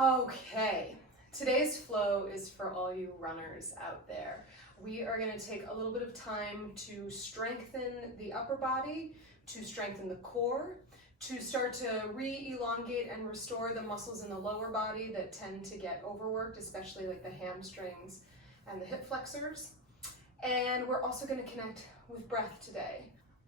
Okay, today's flow is for all you runners out there. We are going to take a little bit of time to strengthen the upper body, to strengthen the core, to start to re-elongate and restore the muscles in the lower body that tend to get overworked, especially like the hamstrings and the hip flexors. And we're also going to connect with breath today.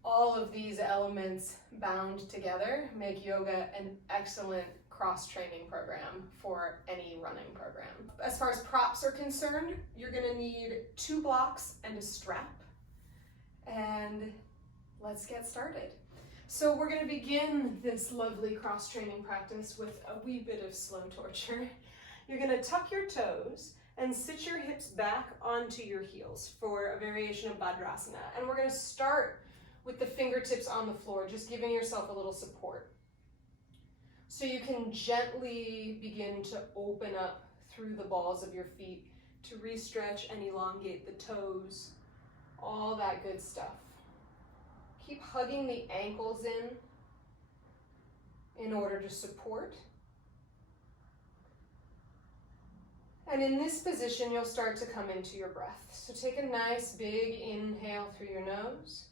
All of these elements bound together make yoga an excellent cross-training program for any running program. As far as props are concerned, you're going to need 2 blocks and a strap. And let's get started. So we're going to begin this lovely cross-training practice with a wee bit of slow torture. You're going to tuck your toes and sit your hips back onto your heels for a variation of Bhadrasana. And we're going to start with the fingertips on the floor, just giving yourself a little support. So you can gently begin to open up through the balls of your feet to re-stretch and elongate the toes, all that good stuff. Keep hugging the ankles in order to support. And in this position, you'll start to come into your breath. So take a nice big inhale through your nose.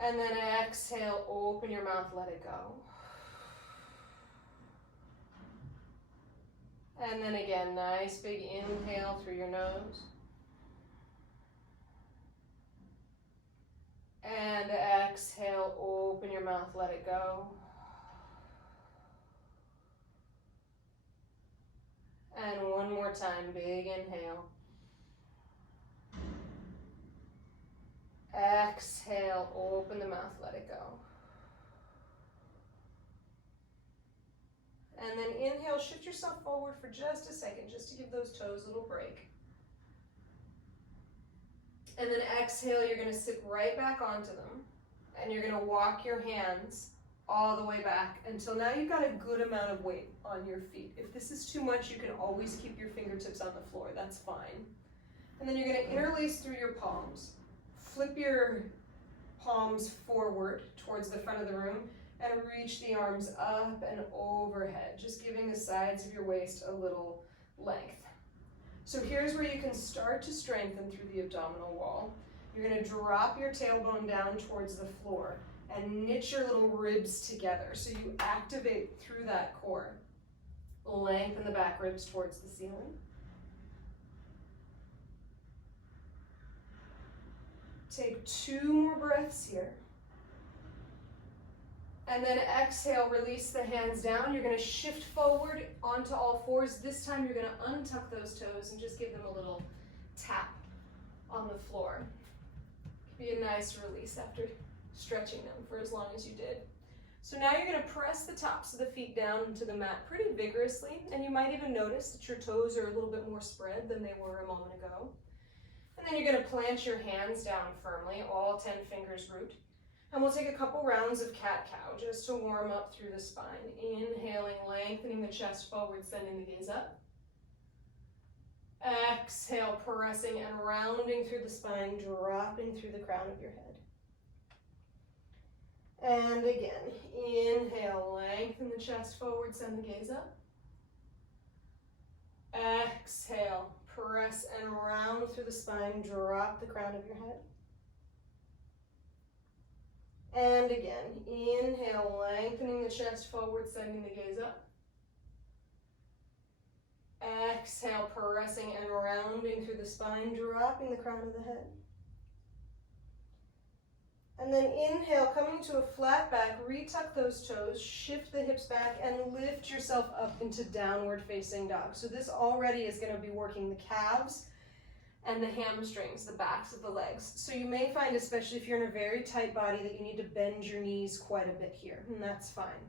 And then exhale, open your mouth, let it go. And then again, nice big inhale through your nose. And exhale, open your mouth, let it go. And one more time, big inhale. Exhale, open the mouth, let it go. And then inhale, shift yourself forward for just a second, just to give those toes a little break. And then exhale, you're going to sit right back onto them. And you're going to walk your hands all the way back until now you've got a good amount of weight on your feet. If this is too much, you can always keep your fingertips on the floor. That's fine. And then you're going to interlace through your palms. Flip your palms forward towards the front of the room and reach the arms up and overhead, just giving the sides of your waist a little length. So here's where you can start to strengthen through the abdominal wall. You're going to drop your tailbone down towards the floor and knit your little ribs together so you activate through that core. Lengthen the back ribs towards the ceiling. Take 2 more breaths here. And then exhale, release the hands down. You're going to shift forward onto all fours. This time you're going to untuck those toes and just give them a little tap on the floor. Be a nice release after stretching them for as long as you did. So now you're going to press the tops of the feet down into the mat pretty vigorously. And you might even notice that your toes are a little bit more spread than they were a moment ago. And then you're going to plant your hands down firmly, all 10 fingers root. And we'll take a couple rounds of cat-cow just to warm up through the spine. Inhaling, lengthening the chest forward, sending the gaze up. Exhale, pressing and rounding through the spine, dropping through the crown of your head. And again, inhale, lengthen the chest forward, send the gaze up. Exhale, press and round through the spine, drop the crown of your head. And again, inhale, lengthening the chest forward, sending the gaze up. Exhale, pressing and rounding through the spine, dropping the crown of the head. And then inhale, coming to a flat back, retuck those toes, shift the hips back, and lift yourself up into downward facing dog. So this already is going to be working the calves and the hamstrings, the backs of the legs. So you may find, especially if you're in a very tight body, that you need to bend your knees quite a bit here, and that's fine.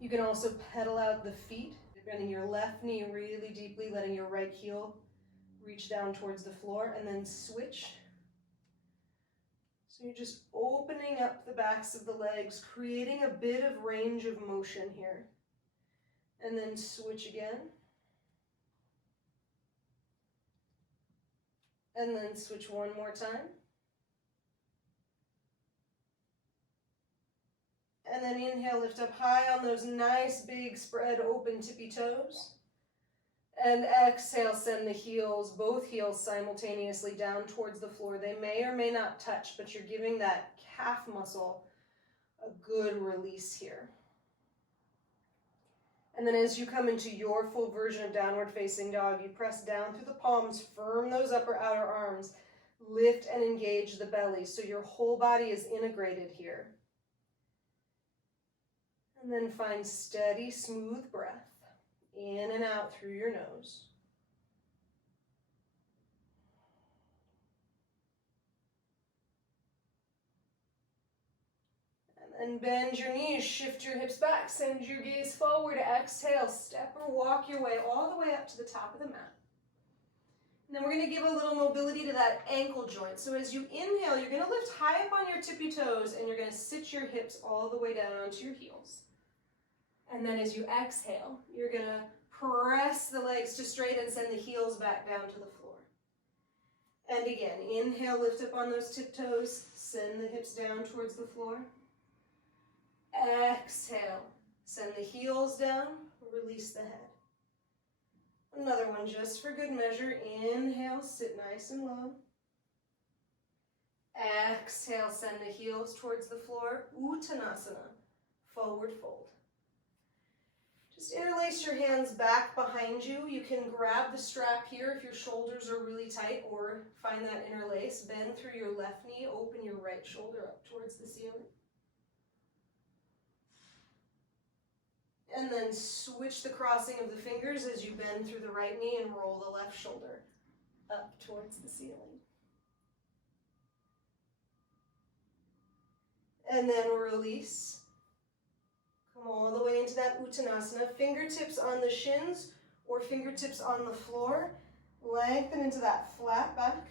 You can also pedal out the feet, bending your left knee really deeply, letting your right heel reach down towards the floor, and then switch. So you're just opening up the backs of the legs, creating a bit of range of motion here. And then switch again. And then switch one more time. And then inhale, lift up high on those nice big spread open tippy toes. And exhale, send the heels, both heels simultaneously down towards the floor. They may or may not touch, but you're giving that calf muscle a good release here. And then as you come into your full version of downward facing dog, you press down through the palms, firm those upper outer arms, lift and engage the belly so your whole body is integrated here. And then find steady, smooth breath in and out through your nose. And bend your knees, shift your hips back, send your gaze forward, exhale, step or walk your way all the way up to the top of the mat. And then we're going to give a little mobility to that ankle joint. So as you inhale, you're going to lift high up on your tippy toes and you're going to sit your hips all the way down onto your heels. And then as you exhale, you're going to press the legs to straight and send the heels back down to the floor. And again, inhale, lift up on those tiptoes, send the hips down towards the floor. Exhale, send the heels down, release the head. Another one just for good measure. Inhale, sit nice and low. Exhale, send the heels towards the floor. Uttanasana, forward fold. Just interlace your hands back behind you. You can grab the strap here if your shoulders are really tight, or find that interlace. Bend through your left knee, open your right shoulder up towards the ceiling. And then switch the crossing of the fingers as you bend through the right knee and roll the left shoulder up towards the ceiling. And then release. Come all the way into that Uttanasana. Fingertips on the shins or fingertips on the floor. Lengthen into that flat back.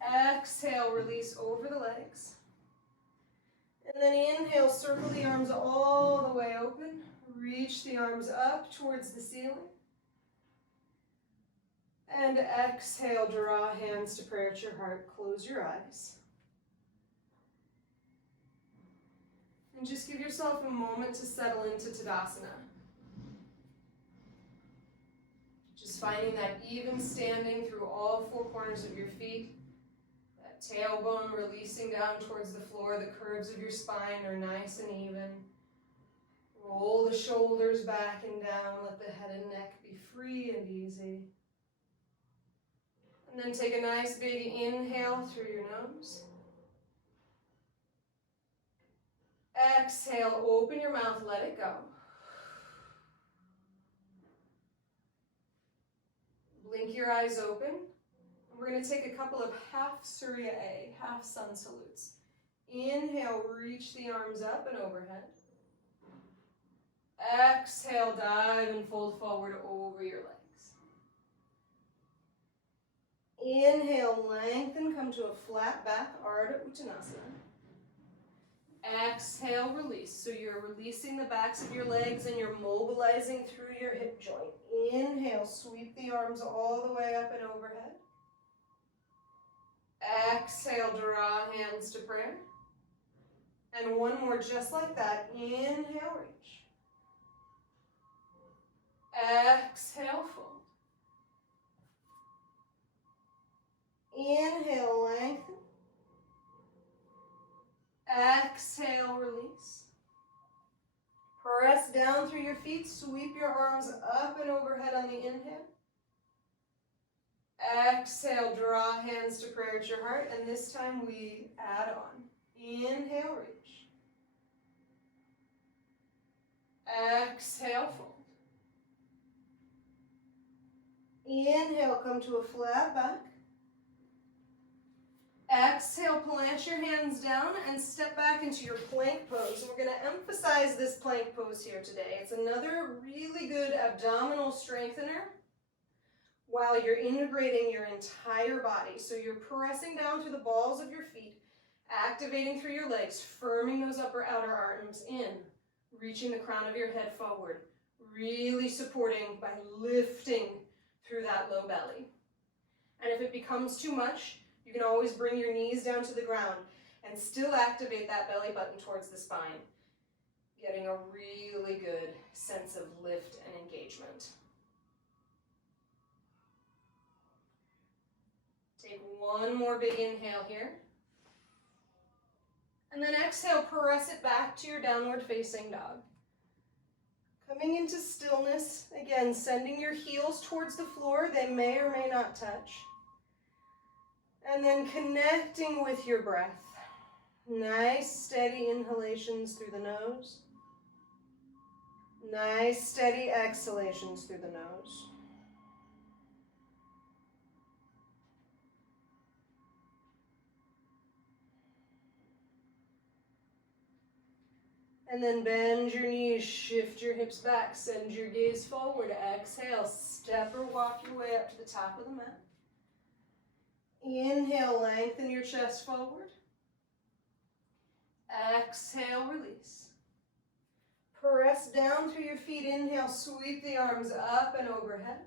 Exhale, release over the legs. And then inhale, circle the arms all the way open. Reach the arms up towards the ceiling. And exhale, draw hands to prayer at your heart. Close your eyes. And just give yourself a moment to settle into Tadasana. Just finding that even standing through all four corners of your feet. That tailbone releasing down towards the floor. The curves of your spine are nice and even. Roll the shoulders back and down. Let the head and neck be free and easy. And then take a nice big inhale through your nose. Exhale, open your mouth, let it go. Blink your eyes open. We're going to take a couple of half Surya A, half sun salutes. Inhale, reach the arms up and overhead. Exhale, dive and fold forward over your legs. Inhale, lengthen, come to a flat back, Ardha Uttanasana. Exhale, release. So you're releasing the backs of your legs and you're mobilizing through your hip joint. Inhale, sweep the arms all the way up and overhead. Exhale, draw hands to prayer. And one more just like that. Inhale, reach. Exhale, fold. Inhale, lengthen. Exhale, release. Press down through your feet. Sweep your arms up and overhead on the inhale. Exhale, draw hands to prayer at your heart. And this time we add on. Inhale, reach. Exhale, fold. Inhale, come to a flat back. Exhale, plant your hands down and step back into your plank pose. We're going to emphasize this plank pose here today. It's another really good abdominal strengthener while you're integrating your entire body. So you're pressing down through the balls of your feet, activating through your legs, firming those upper outer arms in, reaching the crown of your head forward, really supporting by lifting through that low belly. And if it becomes too much, you can always bring your knees down to the ground And still activate that belly button towards the spine, getting a really good sense of lift and engagement. Take one more big inhale here. And then exhale, press it back to your downward facing dog. Coming into stillness, again, sending your heels towards the floor. They may or may not touch. And then connecting with your breath. Nice, steady inhalations through the nose. Nice, steady exhalations through the nose. And then bend your knees, shift your hips back, send your gaze forward. Exhale, step or walk your way up to the top of the mat. Inhale, lengthen your chest forward. Exhale, release. Press down through your feet. Inhale, sweep the arms up and overhead.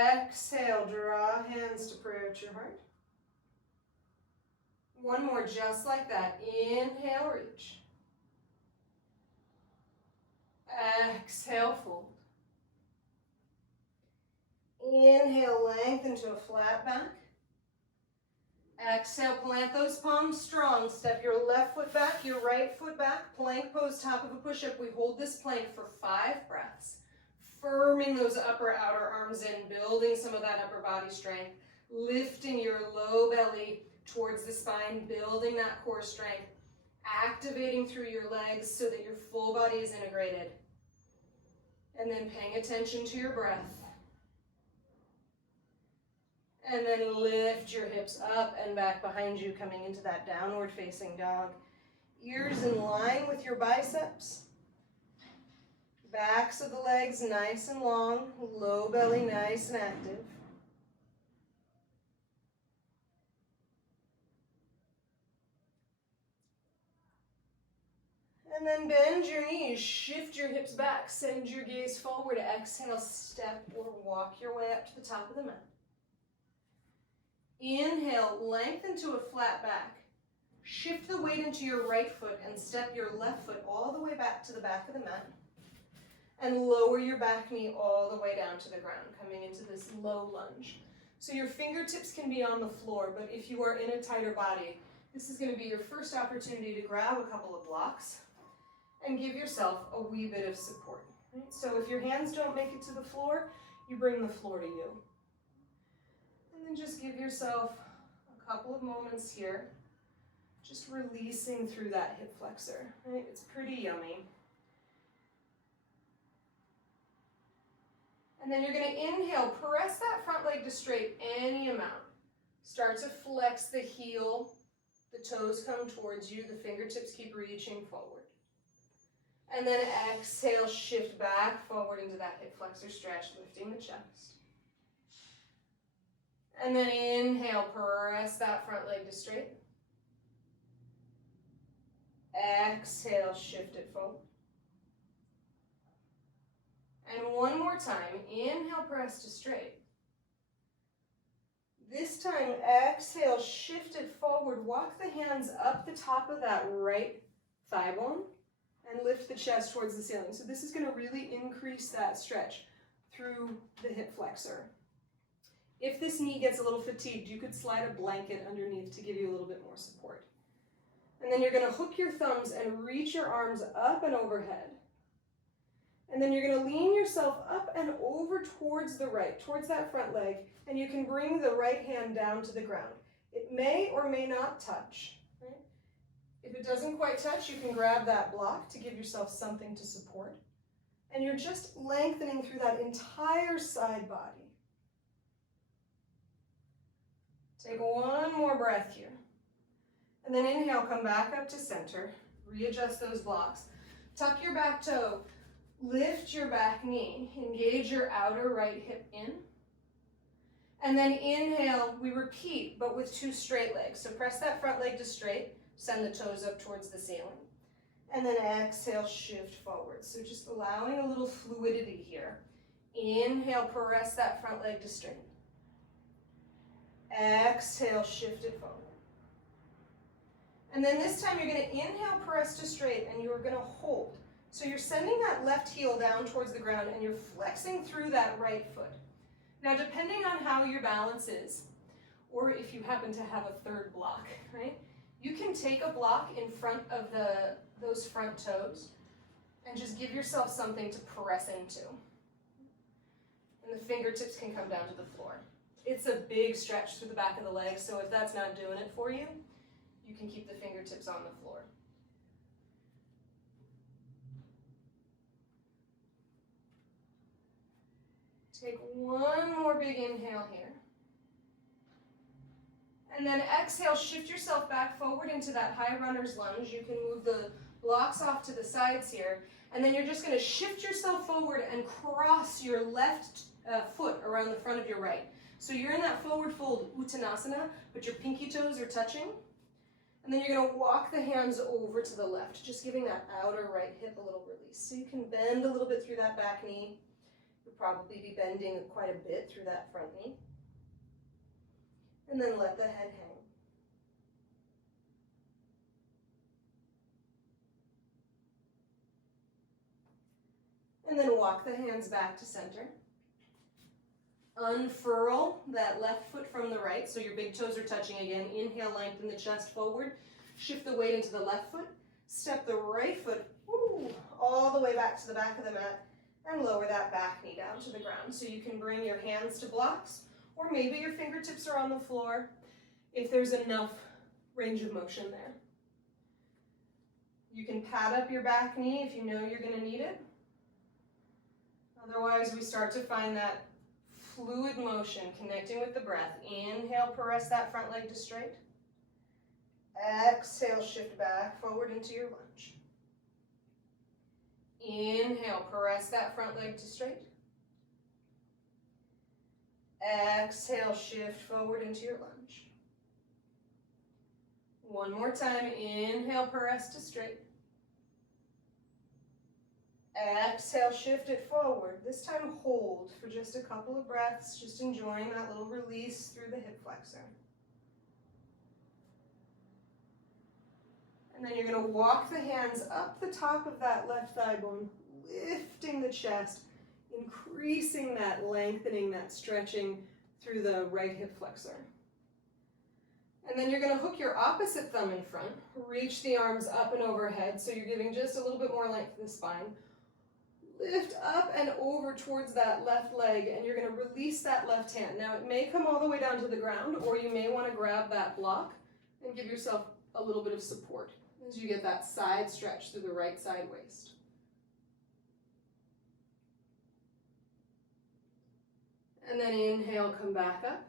Exhale, draw hands to prayer at your heart. One more, just like that. Inhale, reach. Exhale, fold. Inhale, lengthen to a flat back. Exhale, plant those palms strong. Step your left foot back, your right foot back. Plank pose, top of a push-up. We hold this plank for 5 breaths. Firming those upper outer arms in, building some of that upper body strength. Lifting your low belly towards the spine, building that core strength. Activating through your legs so that your full body is integrated. And then paying attention to your breath. And then lift your hips up and back behind you, coming into that downward facing dog. Ears in line with your biceps. Backs of the legs nice and long. Low belly nice and active. And then bend your knees, shift your hips back, send your gaze forward. Exhale, step or walk your way up to the top of the mat. Inhale, lengthen to a flat back. Shift the weight into your right foot and step your left foot all the way back to the back of the mat. And lower your back knee all the way down to the ground, coming into this low lunge. So your fingertips can be on the floor, but if you are in a tighter body, this is going to be your first opportunity to grab a couple of blocks and give yourself a wee bit of support. Right? So if your hands don't make it to the floor, you bring the floor to you. And then just give yourself a couple of moments here, just releasing through that hip flexor. Right? It's pretty yummy. And then you're going to inhale, press that front leg to straight any amount. Start to flex the heel, the toes come towards you, the fingertips keep reaching forward. And then exhale, shift back forward into that hip flexor stretch, lifting the chest. And then inhale, press that front leg to straight. Exhale, shift it forward. And one more time, inhale, press to straight. This time, exhale, shift it forward. Walk the hands up the top of that right thigh bone and lift the chest towards the ceiling. So this is going to really increase that stretch through the hip flexor. If this knee gets a little fatigued, you could slide a blanket underneath to give you a little bit more support. And then you're going to hook your thumbs and reach your arms up and overhead. And then you're going to lean yourself up and over towards the right, towards that front leg, and you can bring the right hand down to the ground. It may or may not touch. Right? If it doesn't quite touch, you can grab that block to give yourself something to support. And you're just lengthening through that entire side body. Take one more breath here. And then inhale, come back up to center. Readjust those blocks. Tuck your back toe. Lift your back knee, engage your outer right hip in. And then inhale, we repeat, but with 2 straight legs. So press that front leg to straight, send the toes up towards the ceiling. And then exhale, shift forward. So just allowing a little fluidity here. Inhale, press that front leg to straight. Exhale, shift it forward. And then this time you're going to inhale, press to straight, and you're going to hold. So you're sending that left heel down towards the ground, and you're flexing through that right foot. Now, depending on how your balance is, or if you happen to have a third block, right? You can take a block in front of those front toes and just give yourself something to press into. And the fingertips can come down to the floor. It's a big stretch through the back of the leg, so if that's not doing it for you, you can keep the fingertips on the floor. Take one more big inhale here. And then exhale, shift yourself back forward into that high runner's lunge. You can move the blocks off to the sides here. And then you're just going to shift yourself forward and cross your left foot around the front of your right. So you're in that forward fold Uttanasana, but your pinky toes are touching. And then you're going to walk the hands over to the left, just giving that outer right hip a little release. So you can bend a little bit through that back knee. You'll probably be bending quite a bit through that front knee. And then let the head hang. And then walk the hands back to center. Unfurl that left foot from the right, so your big toes are touching again. Inhale, lengthen the chest forward. Shift the weight into the left foot. Step the right foot all the way back to the back of the mat and lower that back knee down to the ground. So you can bring your hands to blocks, or maybe your fingertips are on the floor if there's enough range of motion there. You can pad up your back knee if you know you're going to need it. Otherwise, we start to find that fluid motion connecting with the breath. Inhale, press that front leg to straight. Exhale, shift back forward into your lunge. Inhale, press that front leg to straight. Exhale, shift forward into your lunge. One more time. Inhale, press to straight. Exhale, shift it forward. This time hold for just a couple of breaths, just enjoying that little release through the hip flexor. And then you're going to walk the hands up the top of that left thigh bone, lifting the chest, increasing that lengthening, that stretching through the right hip flexor. And then you're going to hook your opposite thumb in front, reach the arms up and overhead, so you're giving just a little bit more length to the spine. Lift up and over towards that left leg, and you're going to release that left hand. Now, it may come all the way down to the ground, or you may want to grab that block and give yourself a little bit of support as you get that side stretch through the right side waist. And then inhale, come back up.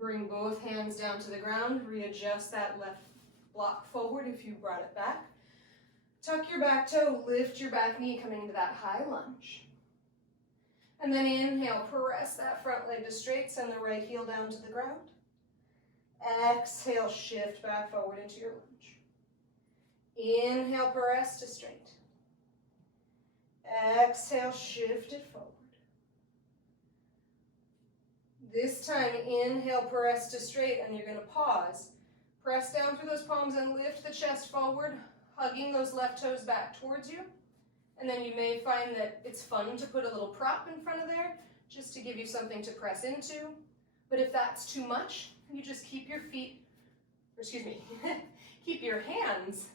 Bring both hands down to the ground. Readjust that left block forward if you brought it back. Tuck your back toe, lift your back knee coming into that high lunge. And then inhale, press that front leg to straight, send the right heel down to the ground. Exhale, shift back forward into your lunge. Inhale, press to straight. Exhale, shift it forward. This time, inhale, press to straight, and you're going to pause. Press down through those palms and lift the chest forward, hugging those left toes back towards you. And then you may find that it's fun to put a little prop in front of there, just to give you something to press into. But if that's too much, you just keep your feet, keep your hands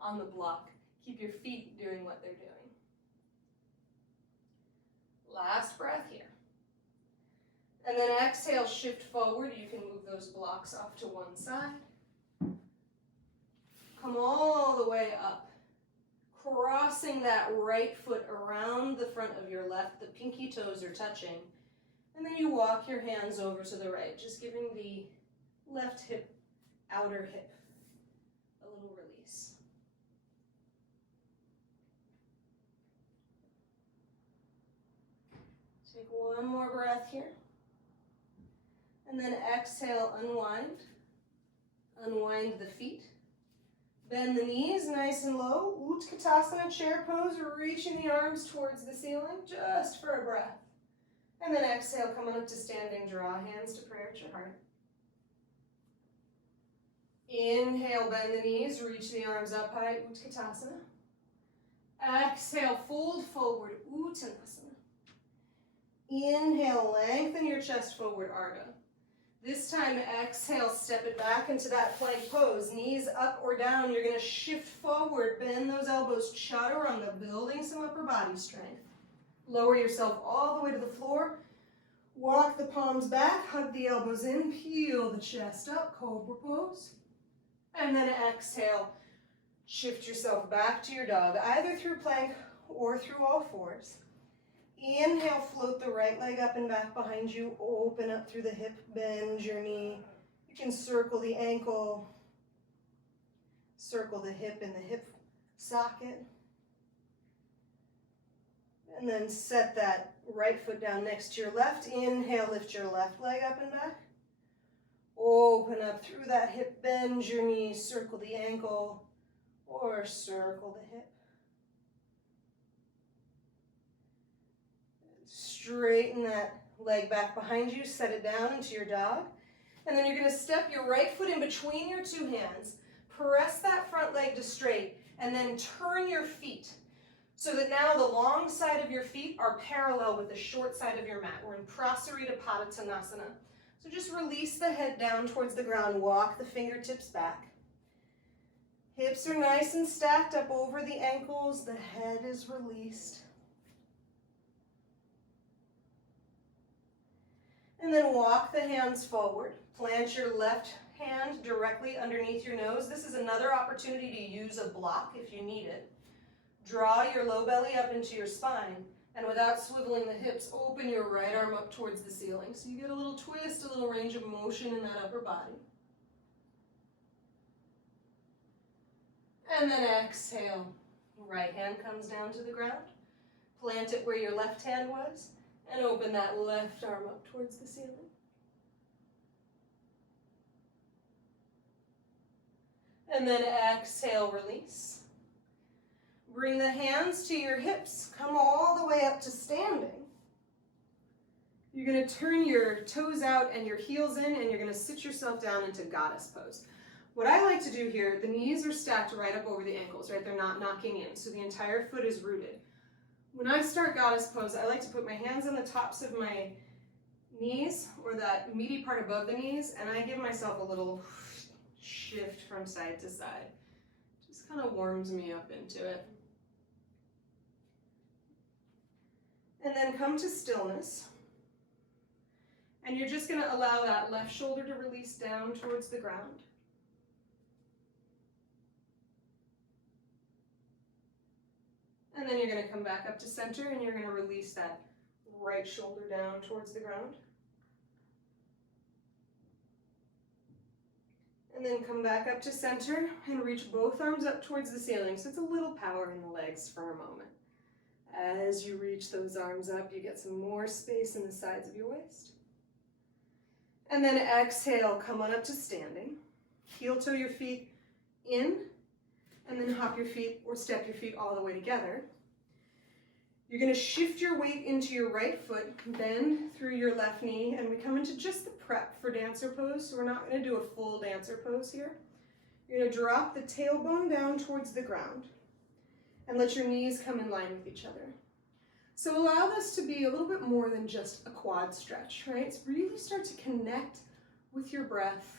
on the block. Keep your feet doing what they're doing. Last breath here. And then exhale, shift forward. You can move those blocks off to one side. Come all the way up, crossing that right foot around the front of your left. The pinky toes are touching. And then you walk your hands over to the right, just giving the left hip, outer hip, a little release. Take one more breath here. And then exhale, unwind. Unwind the feet. Bend the knees nice and low. Utkatasana, chair pose, reaching the arms towards the ceiling, just for a breath. And then exhale, coming up to standing, draw hands to prayer at your heart. Inhale, bend the knees, reach the arms up high, Utkatasana. Exhale, fold forward, Uttanasana. Inhale, lengthen your chest forward, Ardha. This time, exhale, step it back into that plank pose. Knees up or down, you're gonna shift forward, bend those elbows, chaturanga, building some upper body strength. Lower yourself all the way to the floor. Walk the palms back, hug the elbows in, peel the chest up, cobra pose. And then exhale, shift yourself back to your dog, either through plank or through all fours. Inhale, float the right leg up and back behind you, open up through the hip, bend your knee. You can circle the ankle, circle the hip in the hip socket. And then set that right foot down next to your left. Inhale, lift your left leg up and back. Open up through that hip, bend your knee, circle the ankle, or circle the hip. Straighten that leg back behind you, set it down into your dog. And then you're going to step your right foot in between your two hands, press that front leg to straight, and then turn your feet so that now the long side of your feet are parallel with the short side of your mat. We're in Prasarita Padottanasana. So just release the head down towards the ground, walk the fingertips back. Hips are nice and stacked up over the ankles, the head is released. And then walk the hands forward. Plant your left hand directly underneath your nose. This is another opportunity to use a block if you need it. Draw your low belly up into your spine, and without swiveling the hips, open your right arm up towards the ceiling. So you get a little twist, a little range of motion in that upper body. And then exhale. Right hand comes down to the ground. Plant it where your left hand was, and open that left arm up towards the ceiling. And then exhale, release. Bring the hands to your hips. Come all the way up to standing. You're going to turn your toes out and your heels in, and you're going to sit yourself down into goddess pose. What I like to do here, the knees are stacked right up over the ankles, right? They're not knocking in, so the entire foot is rooted. When I start goddess pose, I like to put my hands on the tops of my knees, or that meaty part above the knees, and I give myself a little shift from side to side. Just kind of warms me up into it. And then come to stillness. And you're just going to allow that left shoulder to release down towards the ground. And then you're going to come back up to center, and you're going to release that right shoulder down towards the ground. And then come back up to center and reach both arms up towards the ceiling. So it's a little power in the legs for a moment. As you reach those arms up, you get some more space in the sides of your waist. And then exhale, come on up to standing. Heel toe your feet in, and then hop your feet or step your feet all the way together. You're going to shift your weight into your right foot, bend through your left knee, and we come into just the prep for dancer pose. So we're not going to do a full dancer pose here. You're going to drop the tailbone down towards the ground and let your knees come in line with each other. So allow this to be a little bit more than just a quad stretch, right? So really start to connect with your breath,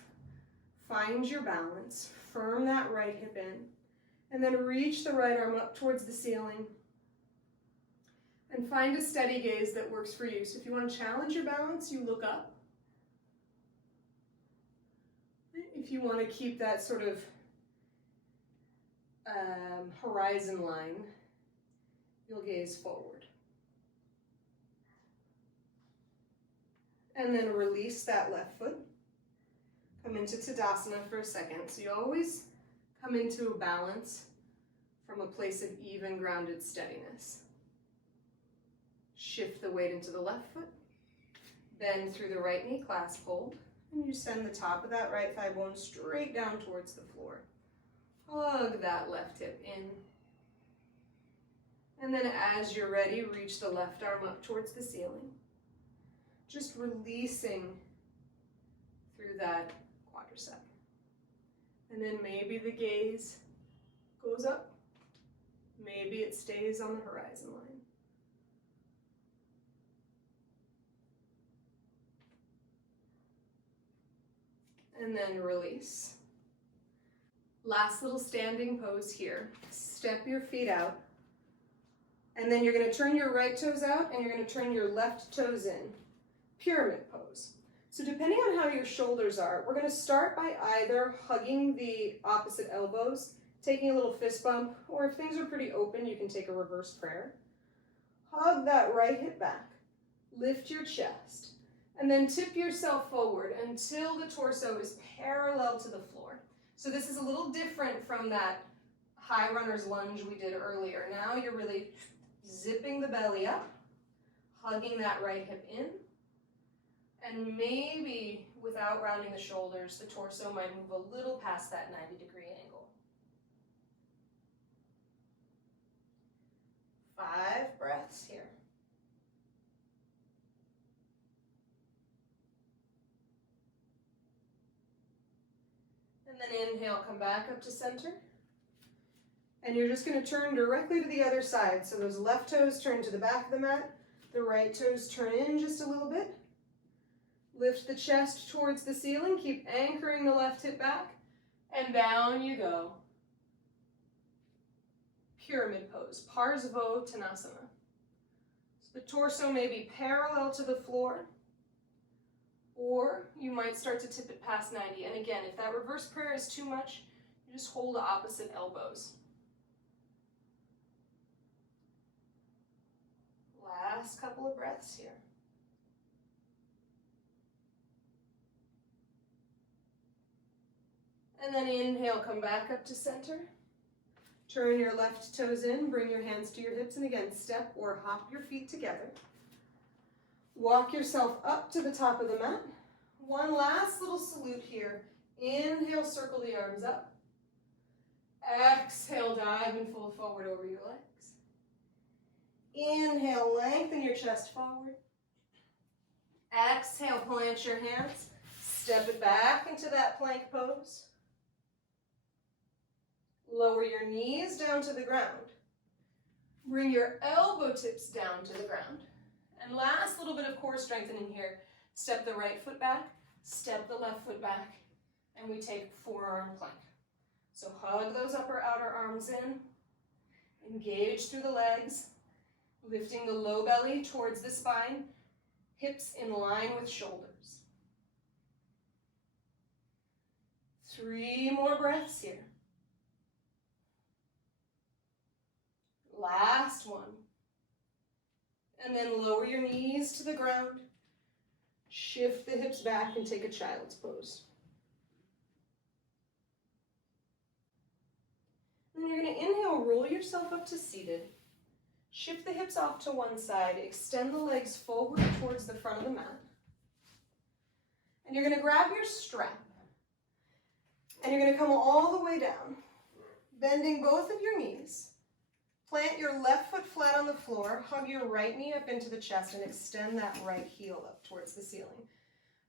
find your balance, firm that right hip in, and then reach the right arm up towards the ceiling and find a steady gaze that works for you. So if you want to challenge your balance, you look up. If you want to keep that sort of horizon line, you'll gaze forward. And then release that left foot. Come into Tadasana for a second. So you always come into a balance from a place of even, grounded steadiness. Shift the weight into the left foot. Bend through the right knee, clasp hold. And you send the top of that right thigh bone straight down towards the floor. Hug that left hip in. And then as you're ready, reach the left arm up towards the ceiling. Just releasing through that quadricep. And then maybe the gaze goes up. Maybe it stays on the horizon line. And then release. Last little standing pose here. Step your feet out. And then you're going to turn your right toes out and you're going to turn your left toes in. Pyramid pose. So depending on how your shoulders are, we're going to start by either hugging the opposite elbows, taking a little fist bump, or if things are pretty open, you can take a reverse prayer. Hug that right hip back. Lift your chest. And then tip yourself forward until the torso is parallel to the floor. So this is a little different from that high runner's lunge we did earlier. Now you're really zipping the belly up, hugging that right hip in, and maybe without rounding the shoulders, the torso might move a little past that 90-degree angle. 5 breaths here. And then inhale, come back up to center. And you're just going to turn directly to the other side. So those left toes turn to the back of the mat. The right toes turn in just a little bit. Lift the chest towards the ceiling. Keep anchoring the left hip back. And down you go. Pyramid pose, Parsvottanasana. So the torso may be parallel to the floor, or you might start to tip it past 90. And again, if that reverse prayer is too much, you just hold the opposite elbows. Last couple of breaths here. And then inhale, come back up to center. Turn your left toes in, bring your hands to your hips, and again, step or hop your feet together. Walk yourself up to the top of the mat. One last little salute here. Inhale, circle the arms up. Exhale, dive and fold forward over your legs. Inhale, lengthen your chest forward. Exhale, plant your hands. Step it back into that plank pose. Lower your knees down to the ground. Bring your elbow tips down to the ground. And last little bit of core strengthening here. Step the right foot back, step the left foot back, and we take forearm plank. So hug those upper outer arms in. Engage through the legs, lifting the low belly towards the spine, hips in line with shoulders. 3 more breaths here. Last one. And then lower your knees to the ground. Shift the hips back and take a child's pose. Then you're going to inhale, roll yourself up to seated. Shift the hips off to one side. Extend the legs forward towards the front of the mat. And you're going to grab your strap. And you're going to come all the way down, bending both of your knees. Plant your left foot flat on the floor, hug your right knee up into the chest, and extend that right heel up towards the ceiling.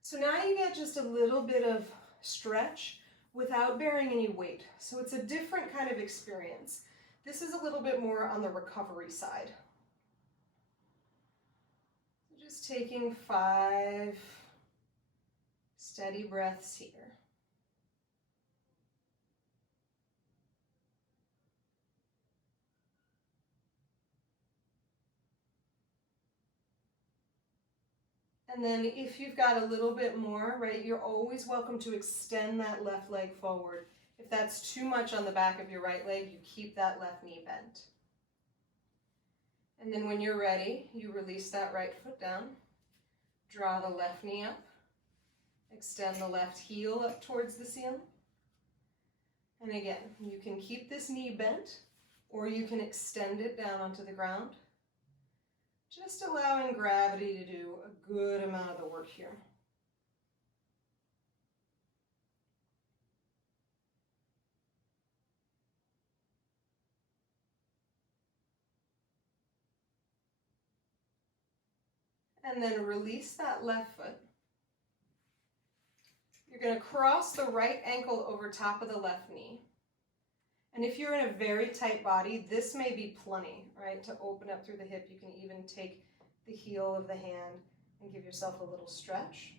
So now you get just a little bit of stretch without bearing any weight. So it's a different kind of experience. This is a little bit more on the recovery side. Just taking 5 steady breaths here. And then if you've got a little bit more, right, you're always welcome to extend that left leg forward. If that's too much on the back of your right leg, you keep that left knee bent. And then when you're ready, you release that right foot down, draw the left knee up, extend the left heel up towards the ceiling. And again, you can keep this knee bent, or you can extend it down onto the ground. Just allowing gravity to do a good amount of the work here. And then release that left foot. You're going to cross the right ankle over top of the left knee. And if you're in a very tight body, this may be plenty, right? To open up through the hip, you can even take the heel of the hand and give yourself a little stretch.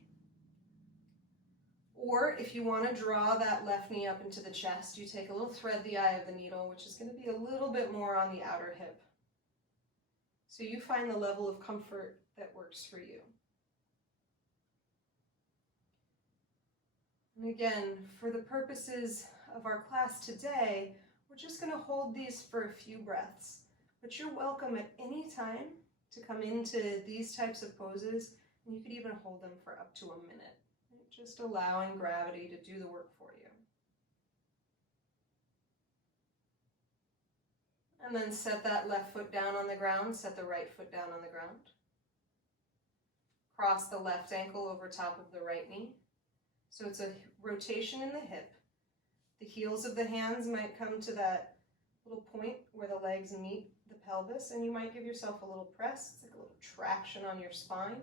Or if you want to draw that left knee up into the chest, you take a little thread the eye of the needle, which is going to be a little bit more on the outer hip. So you find the level of comfort that works for you. And again, for the purposes of our class today, we're just going to hold these for a few breaths. But you're welcome at any time to come into these types of poses, and you could even hold them for up to a minute. Just allowing gravity to do the work for you. And then set that left foot down on the ground, set the right foot down on the ground. Cross the left ankle over top of the right knee. So it's a rotation in the hip. The heels of the hands might come to that little point where the legs meet the pelvis, and you might give yourself a little press. It's like a little traction on your spine.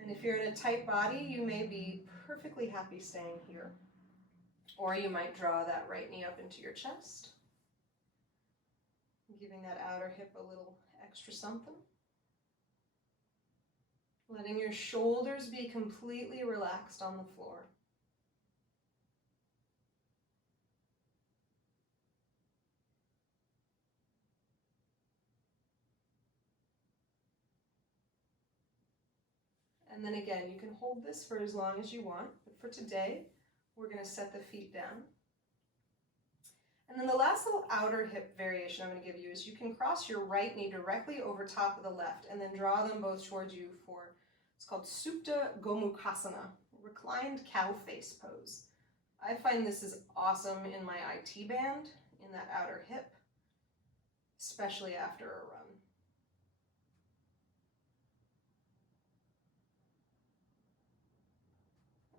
And if you're in a tight body, you may be perfectly happy staying here. Or you might draw that right knee up into your chest, giving that outer hip a little extra something. Letting your shoulders be completely relaxed on the floor. And then again, you can hold this for as long as you want, but for today, we're going to set the feet down. And then the last little outer hip variation I'm going to give you is you can cross your right knee directly over top of the left and then draw them both towards you for, it's called Supta Gomukhasana, reclined cow face pose. I find this is awesome in my IT band, in that outer hip, especially after a run.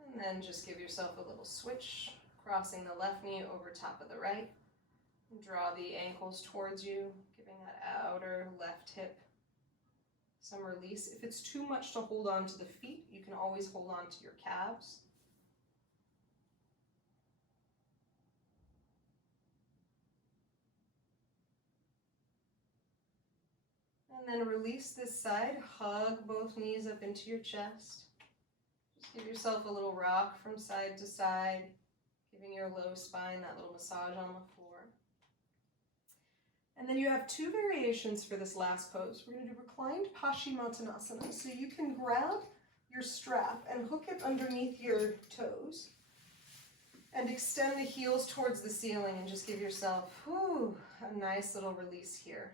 And then just give yourself a little switch, crossing the left knee over top of the right. Draw the ankles towards you, giving that outer left hip some release. If it's too much to hold on to the feet, you can always hold on to your calves. And then release this side, hug both knees up into your chest. Just give yourself a little rock from side to side, giving your low spine that little massage on the floor. And then you have two variations for this last pose. We're going to do reclined Paschimottanasana. So you can grab your strap and hook it underneath your toes and extend the heels towards the ceiling and just give yourself a nice little release here.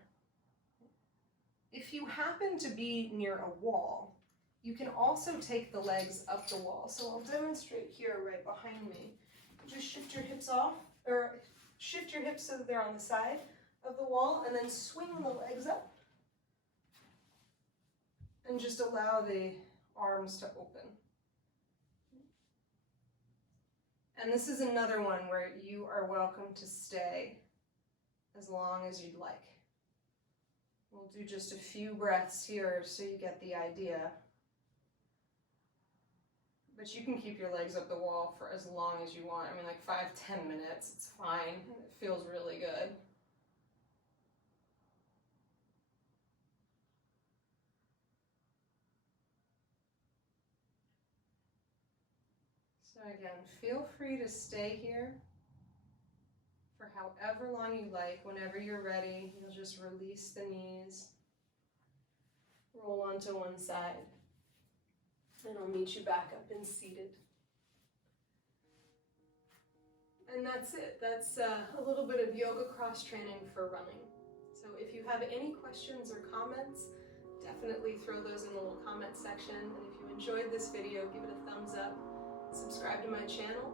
If you happen to be near a wall, you can also take the legs up the wall. So I'll demonstrate here right behind me. Just shift your hips off, or shift your hips so that they're on the side of the wall, and then swing the legs up. And just allow the arms to open. And this is another one where you are welcome to stay as long as you'd like. We'll do just a few breaths here so you get the idea. But you can keep your legs up the wall for as long as you want. I mean, like 5-10 minutes, it's fine. It feels really good. So again, feel free to stay here for however long you like. Whenever you're ready, you'll just release the knees, roll onto one side, and I'll meet you back up and seated. And that's it. That's a little bit of yoga cross training for running. So if you have any questions or comments, definitely throw those in the little comment section. And if you enjoyed this video, give it a thumbs up. Subscribe to my channel,